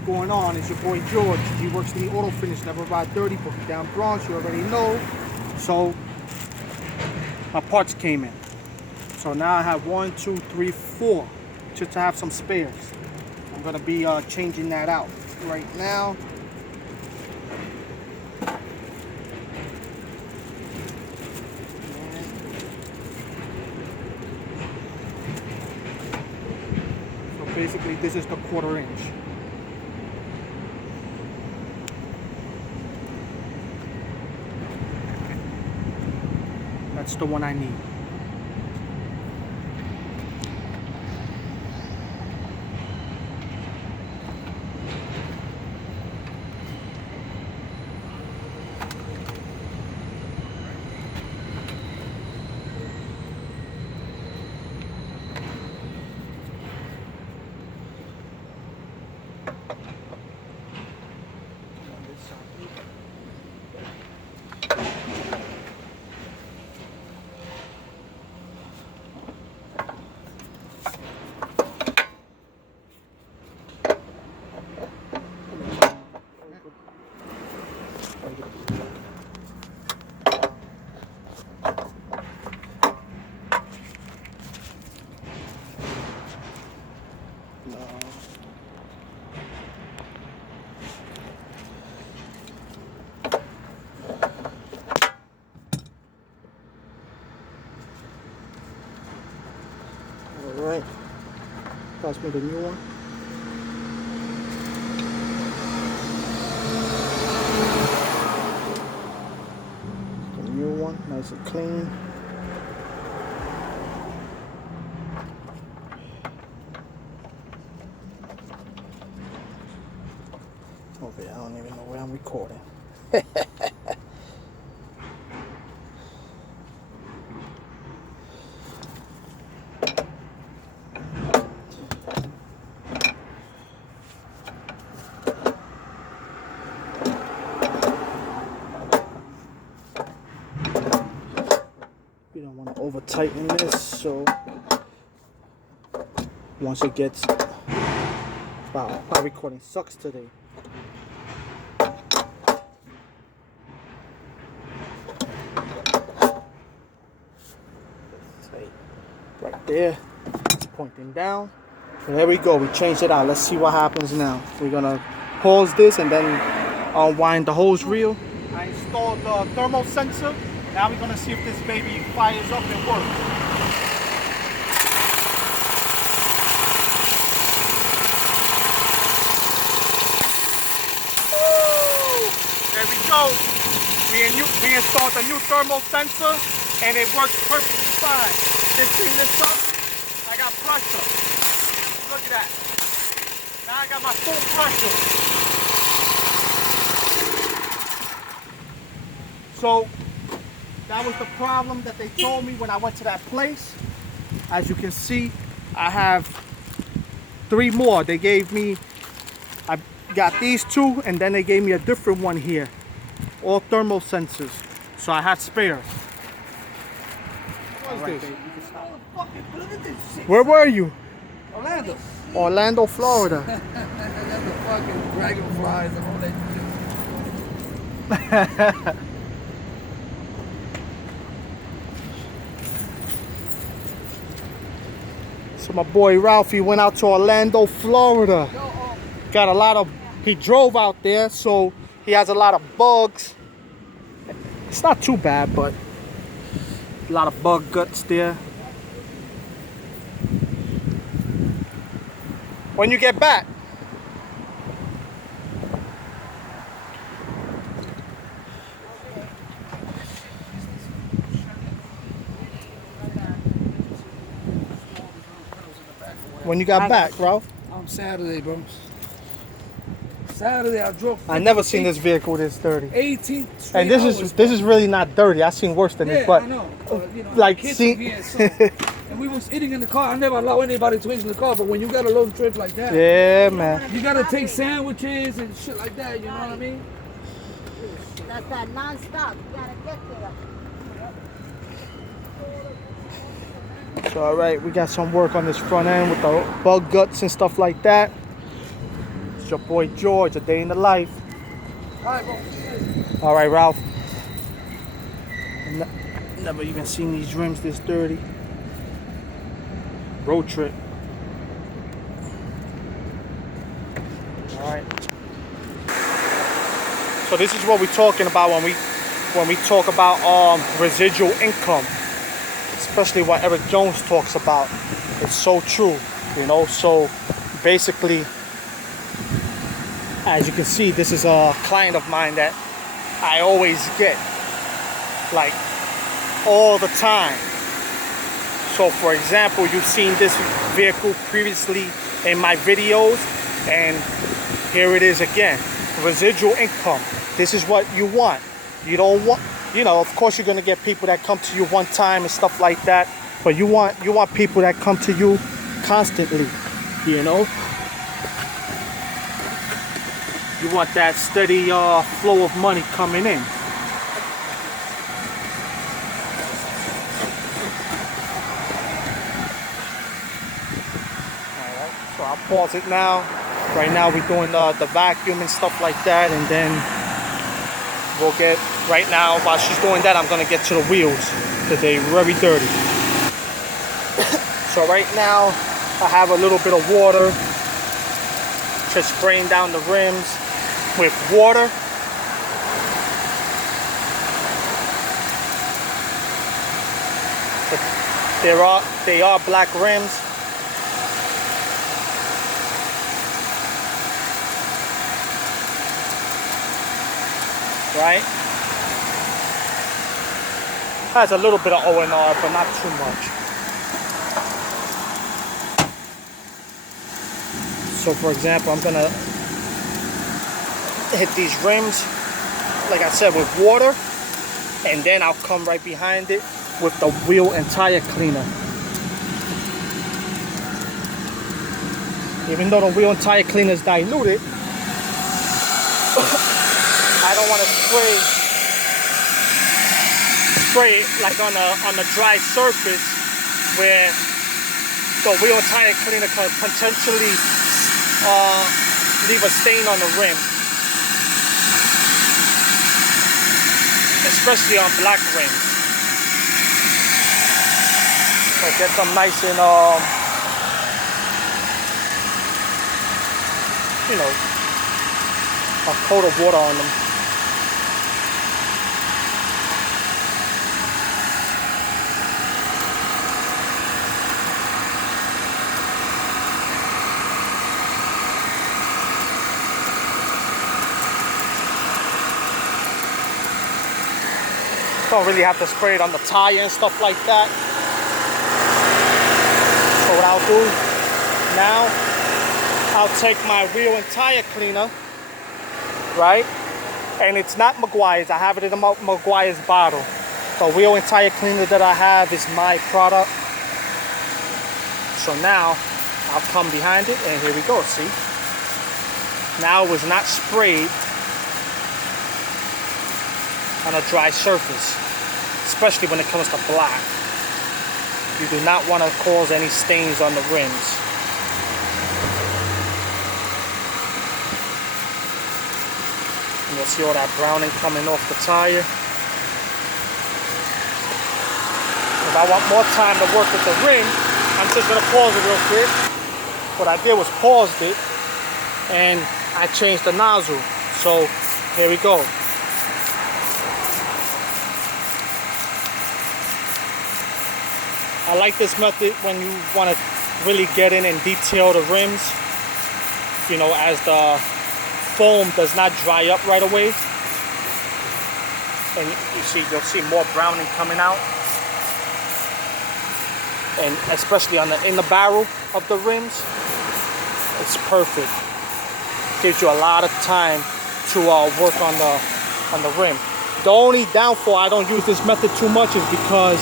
what's going on? It's your boy George. He works in the auto finish, never ride dirty, Bookie Down Bronx, you already know. So my parts came in. So now I have 1, 2, 3, 4, just to have some spares. I'm gonna be changing that out right now. So basically this is the 1/4 inch. That's the one I need. Alright, pass me the new one. The new one, nice and clean. Okay, I don't even know where I'm recording. You don't want to over tighten this, so once it gets, wow, my recording sucks today. Right there, it's pointing down. So there we go, we changed it out. Let's see what happens now. We're gonna pause this and then unwind the hose reel. I installed the thermal sensor. Now we're gonna see if this baby fires up and works. There we go. We installed a new thermal sensor and it works perfectly fine. Just clean this up. I got pressure. Look at that. Now I got my full pressure. So that was the problem that they told me when I went to that place. As you can see, I have 3 more. They gave me, I got these 2 and then they gave me a different one here. All thermal sensors. So I had spares. What is this? Where were you? Orlando. Orlando, Florida. I got the fucking dragonflies and all that shit. So my boy Ralphie went out to Orlando, Florida. Got a lot of, he drove out there, so he has a lot of bugs. It's not too bad, but a lot of bug guts there. When you get back, when you got back, Ralph? Saturday, bro. Saturday I drove. I never seen this vehicle this dirty. 18 And this is really not dirty. I've seen worse than this, but I know. You know, like kids see, are here, so. And we was eating in the car. I never allow anybody to eat in the car, but when you got a long trip like that, yeah, man. you gotta take sandwiches and shit like that. You know what I mean? That's that non-stop. You gotta get there. So, all right, we got some work on this front end with the bug guts and stuff like that. It's your boy George, a day in the life. All right, bro. All right, Ralph. Never even seen these rims this dirty. Road trip. All right. So this is what we're talking about when we talk about residual income, especially what Eric Jones talks about. It's so true, you know. So basically, as you can see, this is a client of mine that I always get, like, all the time. So for example, you've seen this vehicle previously in my videos, and here it is again. Residual income. This is what you want. You don't want, you know, of course you're gonna get people that come to you one time and stuff like that, but you want people that come to you constantly, you know. You want that steady flow of money coming in. Alright, so I'll pause it now. Right now we're doing the vacuum and stuff like that, and then we'll get, right now while she's doing that, I'm gonna get to the wheels because they're very dirty. So right now I have a little bit of water, just spraying down the rims with water. They are black rims. Right? Has a little bit of O&R, but not too much. So for example, I'm gonna hit these rims, like I said, with water, and then I'll come right behind it with the wheel and tire cleaner. Even though the wheel and tire cleaner is diluted, I don't want to spray it like on a dry surface where the wheel and tire cleaner can potentially leave a stain on the rim, especially on black rims. So get them nice and you know, a coat of water on them. Don't really have to spray it on the tire and stuff like that. So what I'll do now, I'll take my wheel and tire cleaner, right? And it's not Meguiar's. I have it in a Meguiar's bottle. The wheel and tire cleaner that I have is my product. So now I'll come behind it, and here we go. See? Now it was not sprayed on a dry surface, especially when it comes to black. You do not want to cause any stains on the rims. And you'll see all that browning coming off the tire. If I want more time to work with the rim, I'm just going to pause it real quick. What I did was paused it, and I changed the nozzle. So here we go. I like this method when you want to really get in and detail the rims, you know, as the foam does not dry up right away. And you'll see more browning coming out. And especially in the barrel of the rims, it's perfect. Gives you a lot of time to work on the rim. The only downfall I don't use this method too much is because,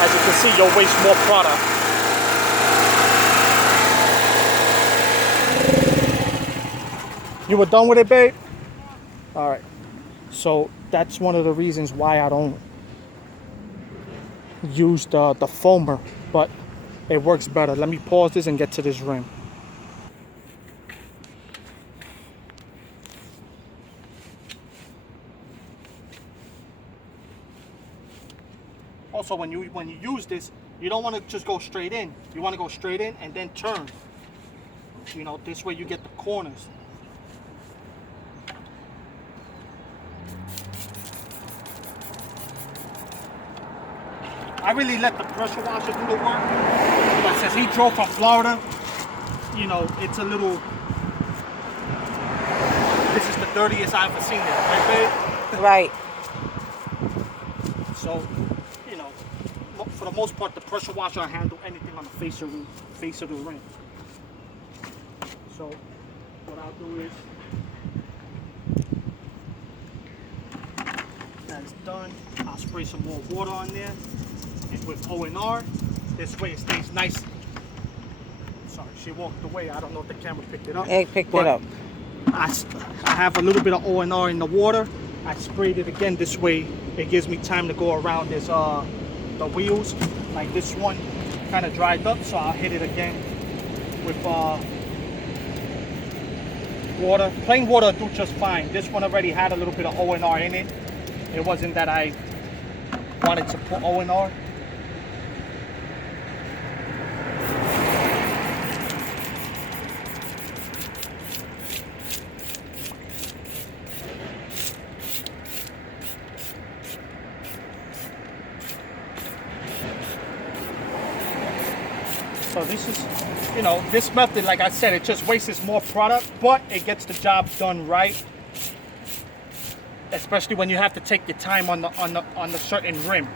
as you can see, you'll waste more product. You were done with it, babe? All right. So that's one of the reasons why I don't use the foamer, but it works better. Let me pause this and get to this rim. also when you use this, you don't want to just go straight in. You want to go straight in and then turn. You know, this way you get the corners. I really let the pressure washer do the work. But since he drove from Florida, you know, it's a little. This is the dirtiest I've ever seen it, right, babe? Right. So, you know, for the most part, the pressure washer will handle anything on the face of the rim. So, what I'll do is, that's done. I'll spray some more water on there, and with O&R, this way it stays nice. Sorry, she walked away. I don't know if the camera picked it up. Egg picked but it up. I have a little bit of O&R in the water. I sprayed it again this way. It gives me time to go around this the wheels. Like this one kind of dried up, so I'll hit it again with water. Plain water will do just fine. This one already had a little bit of O&R in it. It wasn't that I wanted to put O&R. So this is, you know, this method, like I said, it just wastes more product, but it gets the job done right. Especially when you have to take your time on the certain rim.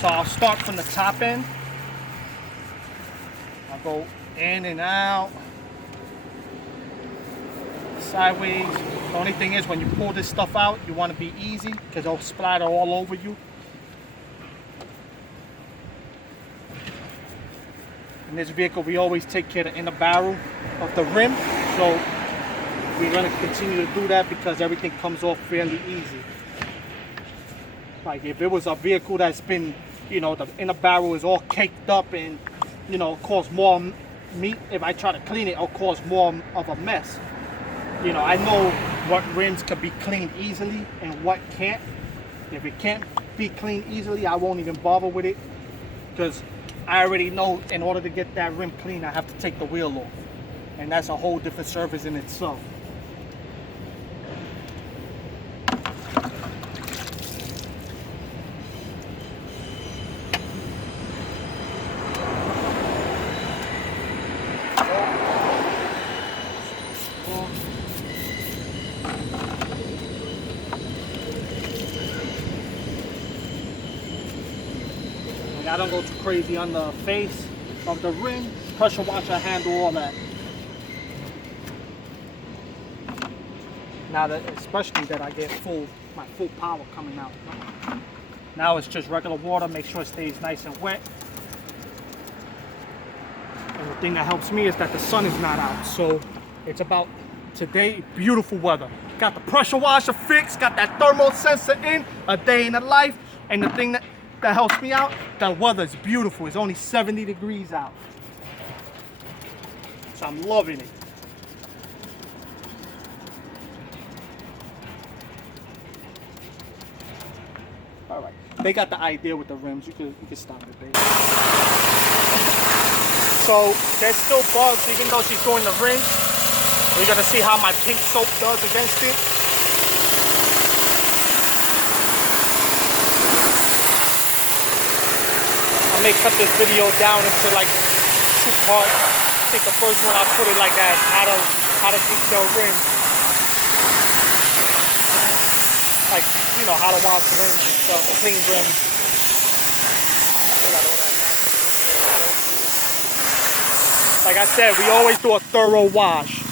So I'll start from the top end. I'll go in and out, sideways. The only thing is when you pull this stuff out, you want to be easy because it'll splatter all over you. In this vehicle, we always take care of the inner barrel of the rim, so we're going to continue to do that because everything comes off fairly easy. Like if it was a vehicle that's been, you know, the inner barrel is all caked up and, you know, cause more meat. If I try to clean it, it'll cause more of a mess. You know, I know what rims can be cleaned easily and what can't. If it can't be cleaned easily, I won't even bother with it because I already know in order to get that rim clean, I have to take the wheel off. And that's a whole different service in itself. I don't go too crazy on the face of the rim. Pressure washer handle all that. Now that, especially that I get my full power coming out. Now it's just regular water. Make sure it stays nice and wet. And the thing that helps me is that the sun is not out. So it's about today, beautiful weather. Got the pressure washer fixed. Got that thermal sensor in. A day in the life. And the thing that helps me out, the weather's beautiful. It's only 70 degrees out. So I'm loving it. All right, they got the idea with the rims. You can stop it, baby. So there's still bugs, even though she's doing the rims. We're gonna see how my pink soap does against it. I may cut this video down into like 2 parts. I think the first one I'll put it like as how to detail rims. Like, you know, how to wash rims and stuff, clean rims. I got all that nasty. Like I said, we always do a thorough wash.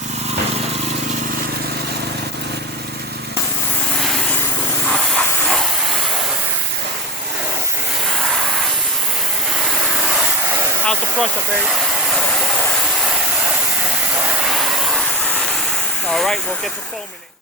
How's the pressure, babe? All right, we'll get to foaming it.